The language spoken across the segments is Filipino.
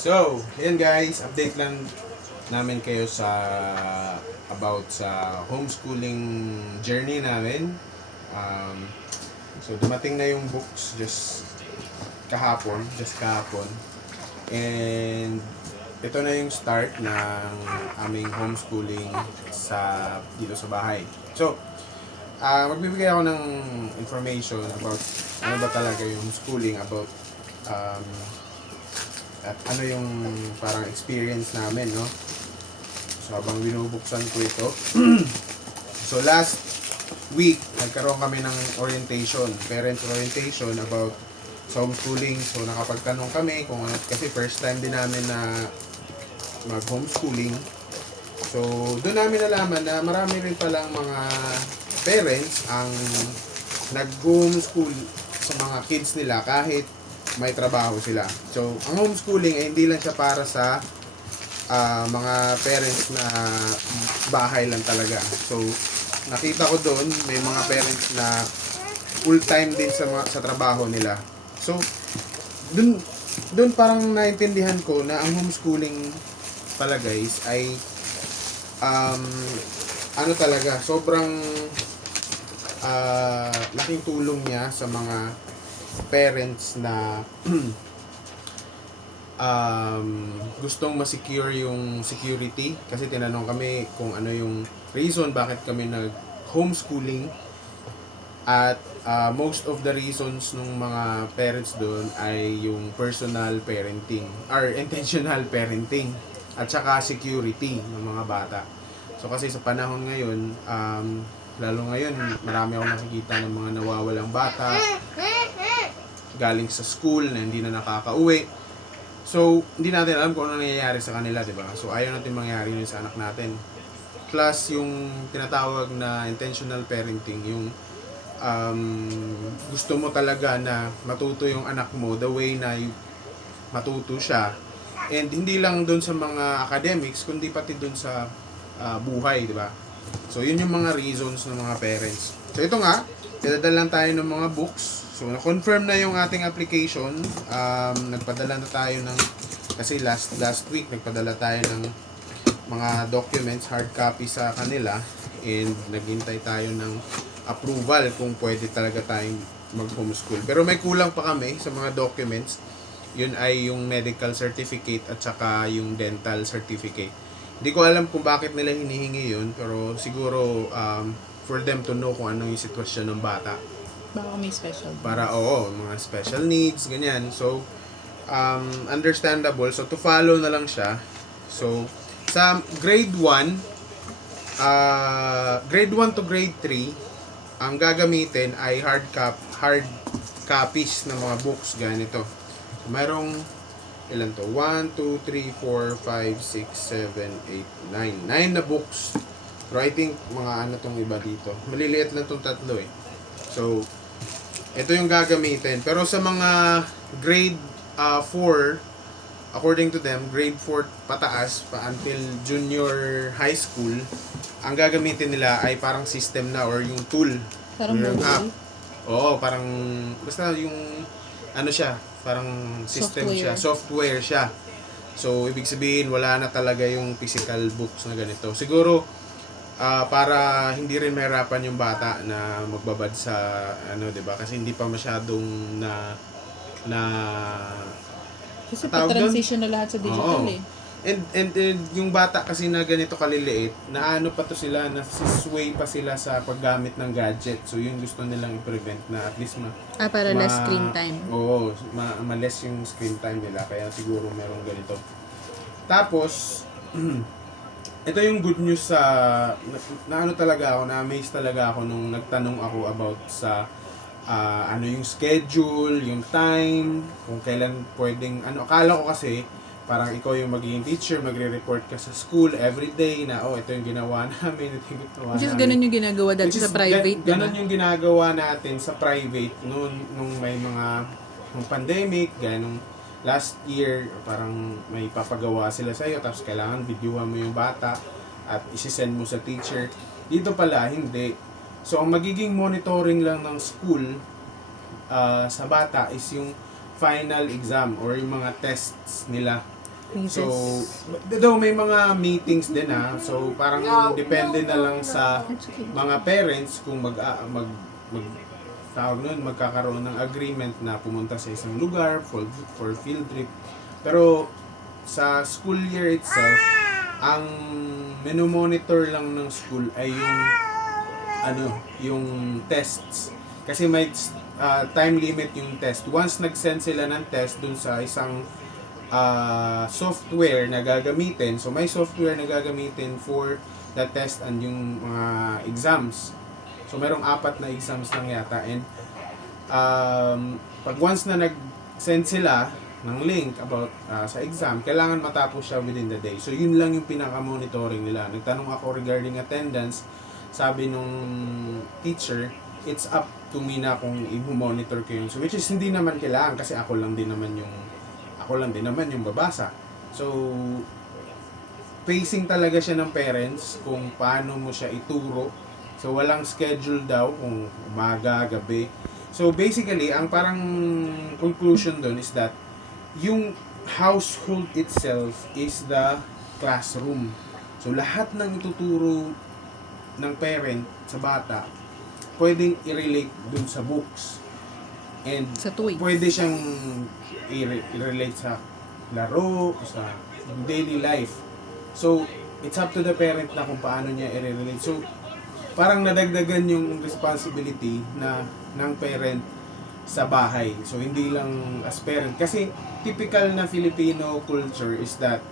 So, ayan guys, update lang namin kayo sa about sa homeschooling journey namin. So dumating na yung books just kahapon. And ito na yung start ng aming homeschooling dito sa bahay. So, magbibigay ako ng information about ano ba talaga yung schooling about um, at ano yung parang experience namin, no? So, habang binubuksan ko ito. So, last week, nagkaroon kami ng parent orientation about sa homeschooling. So, nakapagtanong kami kung ano, kasi first time din namin na mag-homeschooling. So, doon namin nalaman na marami rin palang mga parents ang nag-homeschool sa mga kids nila kahit may trabaho sila. So, ang homeschooling ay hindi lang siya para sa mga parents na bahay lang talaga. So, nakita ko doon, may mga parents na full-time din sa trabaho nila. So, doon parang naintindihan ko na ang homeschooling pala guys ay ano talaga, sobrang laking tulong niya sa mga parents na gustong ma-secure yung security, kasi tinanong kami kung ano yung reason bakit kami nag-homeschooling at most of the reasons ng mga parents doon ay yung personal parenting or intentional parenting at saka security ng mga bata. So kasi sa panahon ngayon, lalo ngayon, marami akong nakikita ng mga nawawalang bata galing sa school na hindi na nakakauwi. So, hindi natin alam kung ano nangyayari sa kanila, di ba? So, ayaw natin mangyari yun sa anak natin. Plus, yung tinatawag na intentional parenting, yung gusto mo talaga na matuto yung anak mo the way na matuto siya. And hindi lang doon sa mga academics, kundi pati doon sa buhay, di ba? So, yun yung mga reasons ng mga parents. So, ito nga, pinadalan tayo ng mga books. So, na-confirm na yung ating application. Nagpadala na tayo kasi last week, nagpadala tayo ng mga documents, hard copy sa kanila. And naghintay tayo ng approval kung pwede talaga tayong mag-homeschool. Pero may kulang pa kami sa mga documents. Yun ay yung medical certificate at saka yung dental certificate. Hindi ko alam kung bakit nila hinihingi yun, pero siguro for them to know kung ano yung sitwasyon ng bata. Baka may special needs. Para, mga special needs, ganyan. So, understandable. So, to follow na lang siya. So, sa grade 1 to grade 3, ang gagamitin ay hard copies ng mga books, ganito. So, mayroong ilan to? 1, 2, 3, 4, 5, 6, 7, 8, 9. 9 na books. Pero I think mga ano tong iba dito. Maliliit lang tong tatlo eh. So, ito yung gagamitin. Pero sa mga grade 4, according to them, grade 4 pataas pa until junior high school, ang gagamitin nila ay parang system na or yung tool. Parang yung app. mobile? Oo, parang basta yung ano siya, parang system siya, software siya. So, ibig sabihin, wala na talaga yung physical books na ganito. Siguro, para hindi rin mahirapan yung bata na magbabad sa, di ba? Kasi hindi pa masyadong na Kasi pa-transition na lahat sa digital Oo. And yung bata kasi na ganito kaliliit, na ano pa to sila, sway pa sila sa paggamit ng gadget. So, yung gusto nilang i-prevent na at least para less screen time. Oo, ma-less yung screen time nila. Kaya siguro merong ganito. Tapos, ito yung good news na ano talaga ako, na-amaze talaga ako nung nagtanong ako about sa ano yung schedule, yung time, kung kailan pwedeng, akala ko kasi, parang ikaw yung magiging teacher, magre-report ka sa school every day na, ito yung ginawa namin, ito yung ginawa Which is namin. ganun yung ginagawa dati sa private, diba? Ganun yung ginagawa natin sa private nung may nung pandemic, ganun last year, parang may papagawa sila sa'yo, tapos kailangan videoan mo yung bata at isi-send mo sa teacher. Dito pala, hindi. So, ang magiging monitoring lang ng school sa bata is yung final exam or yung mga tests nila. So, though may mga meetings din so parang depende na lang sa mga parents kung tawag nun, magkakaroon ng agreement na pumunta sa isang lugar for field trip. Pero sa school year itself, ang monitor lang ng school ay yung tests. Kasi may time limit yung test. Once nag-send sila ng test dun sa isang software na gagamitin, so may software na gagamitin for the test and yung mga exams. So merong 4 na exams lang yata, and pag once na nag-send sila ng link about sa exam, kailangan matapos siya within the day. So yun lang yung pinaka-monitoring nila. Nagtanong ako regarding attendance, sabi nung teacher, it's up to me na kung i-monitor ko yun. So which is hindi naman kailangan kasi ako lang din naman yung babasa. So pacing talaga siya ng parents kung paano mo siya ituro. So walang schedule daw kung umaga, gabi. So basically, ang parang conclusion doon is that yung household itself is the classroom. So lahat ng ituturo ng parent sa bata, pwedeng i-relate dun sa books. And Sa toys. pwede siyang i-relate sa laro, sa daily life. So, it's up to the parent na kung paano niya i-relate. So, parang nadagdagan yung responsibility ng parent sa bahay. So, hindi lang as parent. Kasi, typical na Filipino culture is that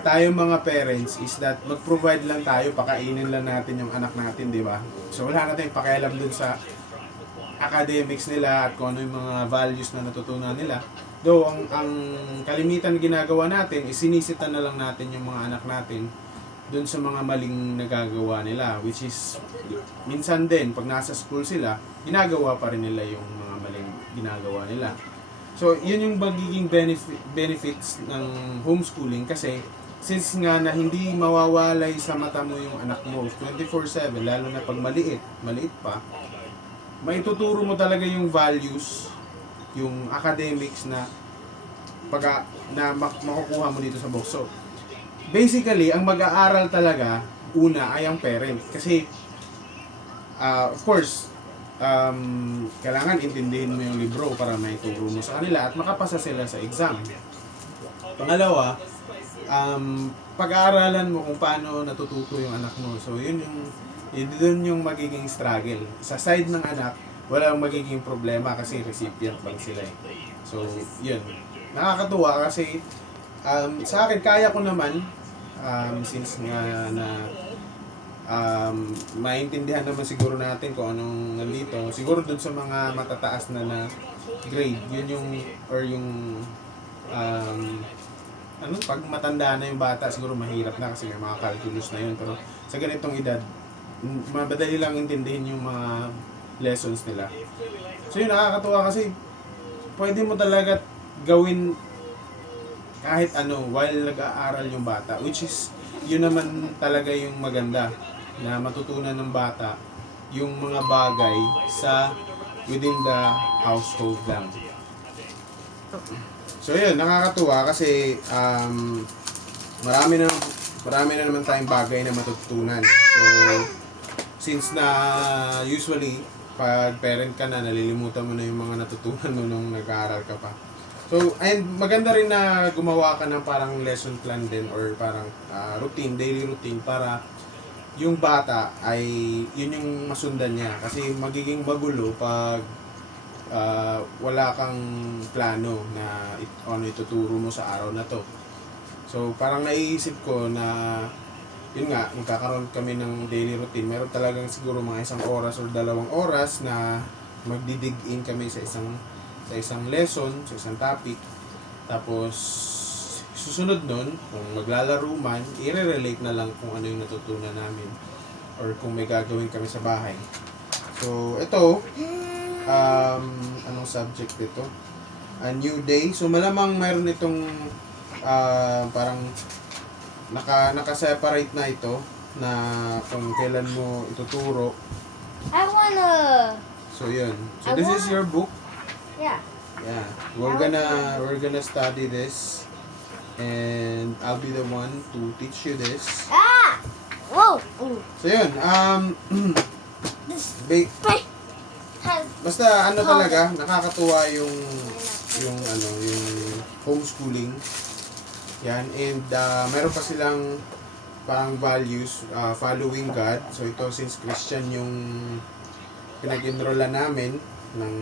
tayo mga parents is that mag-provide lang tayo, pakainin lang natin yung anak natin, di ba? So, wala natin pakialam dun sa academics nila at kung ano yung mga values na natutunan nila. Though, ang kalimitan ginagawa natin is sinisita na lang natin yung mga anak natin dun sa mga maling nagagawa nila, which is minsan din pag nasa school sila, ginagawa pa rin nila yung mga maling ginagawa nila. So yun yung magiging benefits ng homeschooling, kasi since nga na hindi mawawalay sa mata mo yung anak mo 24/7, lalo na pag maliit pa, maituturo mo talaga yung values, yung academics na makukuha mo dito sa book. So basically, ang mag-aaral talaga, una, ay ang parent. Kasi, of course, kailangan intindihin mo yung libro para maituro mo sa kanila at makapasa sila sa exam. Pangalawa, pag-aaralan mo kung paano natututo yung anak mo. So, yun yung magiging struggle. Sa side ng anak, walang magiging problema kasi recipient lang sila eh. So, yun. Nakakatuwa kasi sa akin, kaya ko naman since nga na maintindihan naman siguro natin kung anong nandito. Siguro dun sa mga matataas na grade, yun yung pag matanda na yung bata, siguro mahirap na kasi may mga calculus na yun. Pero sa ganitong edad, madali lang intindihin yung mga lessons nila. So yun, nakakatuwa kasi pwede mo talaga gawin kahit ano while nag-aaral yung bata, which is yun naman talaga yung maganda, na matutunan ng bata yung mga bagay sa within the household lang. So yun, nakakatuwa kasi marami na naman tayong bagay na matutunan. So since na usually pag parent ka na, nalilimutan mo na yung mga natutunan mo nung nag-aaral ka pa. So, and maganda rin na gumawa ka ng parang lesson plan din or parang daily routine para yung bata ay yun yung masundan niya. Kasi magiging magulo pag wala kang plano na ano ituturo mo sa araw na to. So, parang naiisip ko na yun nga, magkakaroon kami ng daily routine. Meron talagang siguro mga 1 oras or 2 oras na magdidig in kami sa isang lesson, sa isang topic. Tapos, susunod nun, kung maglalaro man, i-relate na lang kung ano yung natutunan namin or kung may gagawin kami sa bahay. So, ito, anong subject ito? A New Day. So, malamang mayroon itong parang naka-separate na ito na kung kailan mo ituturo. I wanna. So, yun. So, this is your book. Yeah. Yeah, we're gonna study this And I'll be the one to teach you this. Whoa! So yun, basta ano talaga, nakakatuwa yung yung homeschooling. Yan, and meron pa silang parang values, following God. So ito, since Christian yung pinag-enrollan namin ng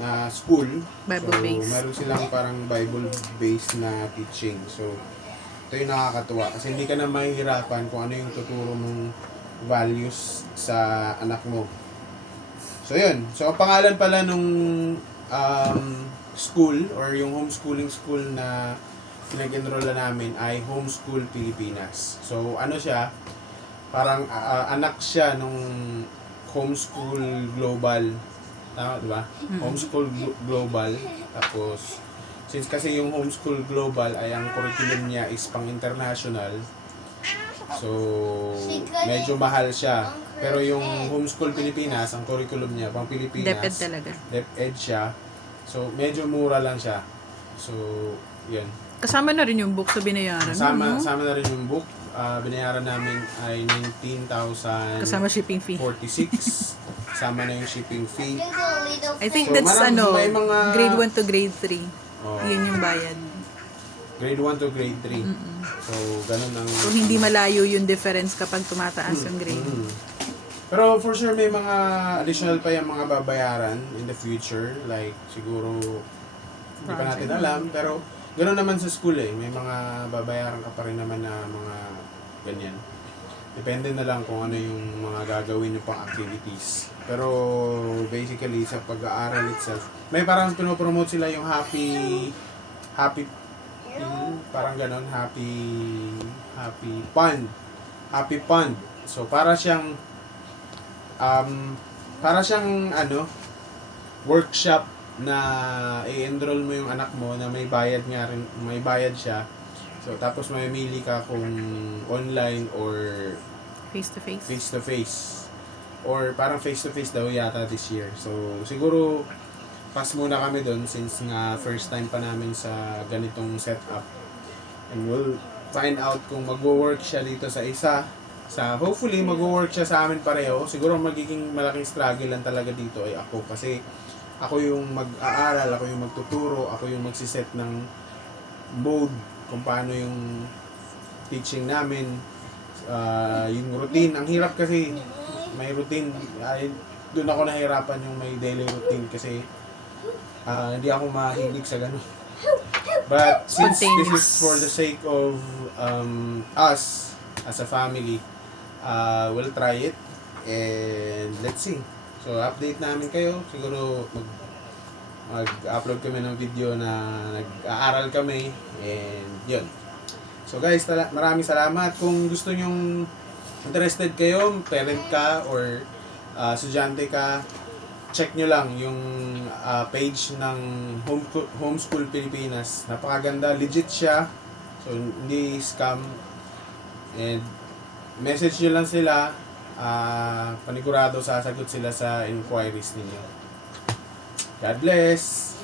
na school. Bible-based. So, meron silang parang Bible-based na teaching. So, ito yung nakakatuwa. Kasi hindi ka na mahihirapan kung ano yung tuturo mong values sa anak mo. So, yun. So, ang pangalan pala nung school or yung homeschooling school na pinag-enrollan namin ay Homeschool Pilipinas. So, ano siya? Parang anak siya nung Homeschool Global. Tama, di ba? Homeschool Global. Tapos, since kasi yung Homeschool Global ay ang curriculum niya is pang-international, so, medyo mahal siya. Pero yung Homeschool Pilipinas, ang curriculum niya, pang-Pilipinas, DepEd talaga. DepEd siya. So, medyo mura lang siya. So, yun. Kasama na rin yung book sa binayaran. Sama no? na rin yung book. Binayaran namin ay 19,046. Kasama shipping fee. Sama na yung shipping fee. I think So, that's may mga- grade 1 to grade 3. Oh, Yun yung bayad. grade 1 to grade 3. So, ganun ang... So, hindi malayo yung difference kapag tumataas yung grade. Pero for sure may mga additional pa yung mga babayaran in the future. Like, siguro, hindi pa natin alam. Pero, gano'n naman sa school eh. May mga babayaran ka pa rin naman na mga ganyan. Depende na lang kung ano yung mga gagawin yung pang activities. Pero, basically, sa pag-aaral itself, may parang pinopromote sila yung happy, parang ganon, happy fund. So, para siyang workshop na i-enroll mo yung anak mo na may bayad siya. So, tapos mamimili ka kung online or Face to face. face to face. Or parang face to face daw yata this year. So, siguro pass muna kami doon since nga first time pa namin sa ganitong setup. And we'll find out kung magwo-work siya dito sa isa. Hopefully, magwo-work siya sa amin pareho. Siguro magiging malaking struggle lang talaga dito ay ako. Kasi ako yung mag-aaral, ako yung magtuturo, ako yung magsiset ng mode kung paano yung teaching namin. Yung routine. Ang hirap kasi may routine. Doon ako nahirapan yung may daily routine kasi hindi ako mahilig sa gano'n. But since this is for the sake of us as a family, we'll try it and let's see. So update namin kayo. Siguro mag-upload kami ng video na nag-aaral kami and yun. So guys, maraming salamat. Kung gusto nyong interested kayo, parent ka or estudyante ka, check nyo lang yung page ng Homeschool Pilipinas. Napakaganda, legit siya. So, hindi scam. And message nyo lang sila. Panigurado sasagot sila sa inquiries ninyo. God bless!